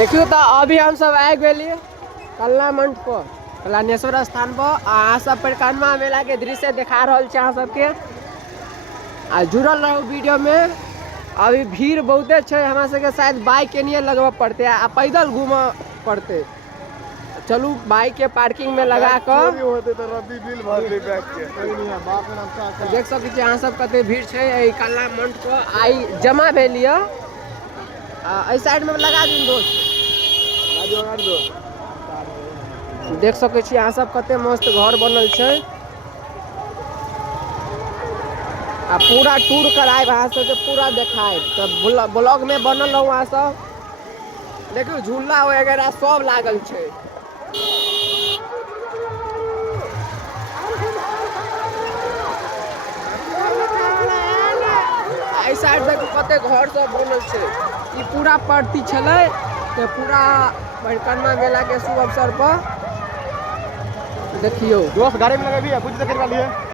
देखियो तो अभी हम सब आ गए कल्ला मंच पर कल्याणेश्वर स्थान पर अहाँ सब परिक्रमा मेला के दृश्य दिखा रहा अहाँ सबके आ जुड़ल रहो वीडियो में। अभी भीड़ बहुते है हमरा सबके शायद बाइक के लिए लगवा पड़ते आ पैदल घूम पड़ते। चलू बाइक के पार्किंग में लगा कर देख सकै छी अहाँ सब कते भीड़ है कल्ला मंच पर आई जमा भेलिए। साइड में लगा दी दोस्त देख सकै छी अहाँ सब कते मस्त घर बनल है आ पूरा टूर कराए अहाँ सबके पूरा देखाए तो ब्लॉग में बनल रहू अहाँ सब। देखियो झूला वगैरह सब लागल है। आई साइड देखो कते घर सब बनल है। ई पूरा प्रति छले तो पूरा परिक्रमा मेला के शुभ अवसर पर देखियो दोस्त गाड़ी में लगे भी है कुछ करवा लिए।